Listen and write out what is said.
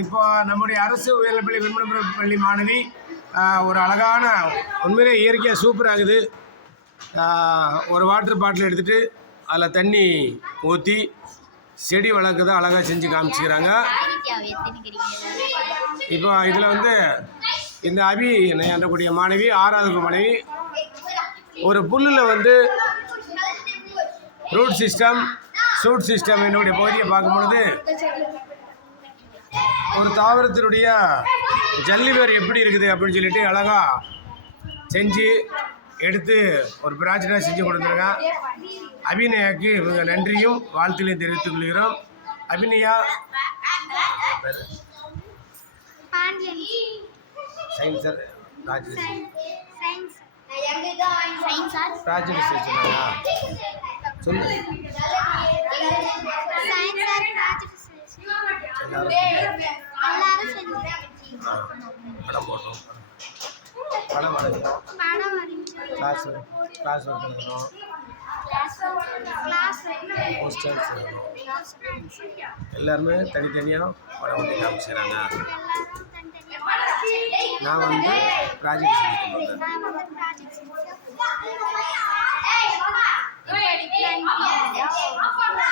இப்போ நம்முடைய அரசு உயர்நிலைப்பள்ளி விரும்புகிற பள்ளி மாணவி ஒரு அழகான உண்மையிலே இயற்கையாக சூப்பராகுது. ஒரு வாட்டர் பாட்டில் எடுத்துகிட்டு அதில் தண்ணி ஊற்றி செடி வளர்க்குறத அழகாக செஞ்சு காமிச்சிக்கிறாங்க. இப்போ இதில் வந்து இந்த அபி எண்ணக்கூடிய மாணவி 6வது மாணவி ஒரு புல்லில் வந்து ரூட் சிஸ்டம் ஷூட் சிஸ்டம் என்னுடைய பகுதியை பார்க்கும்பொழுது ஒரு தாவரத்தினுடைய ஜல்லிவேர் எப்படி இருக்குது அப்படின்னு சொல்லிட்டு அழகாக செஞ்சு எடுத்து ஒரு ப்ராஜெக்டாக செஞ்சு கொடுத்துருங்க. அபிநயாவுக்கு இவங்க நன்றியும் வாழ்த்துலையும் தெரிவித்துக் கொள்கிறோம். அபிநயா சயின்ஸ் சார் ப்ராஜெக்ட் சொன்னாங்களா சொல்லு. படம் போட்டோம், படம் வரைஞ்சோம், கிளாஸ் ஒர்க் எழுதணும், போஸ்டர்ஸ் எல்லாருமே தனித்தனியாக படம் ஓட்டி காமிச்சுறாங்க. நான் வந்து ப்ராஜெக்ட் செஞ்சு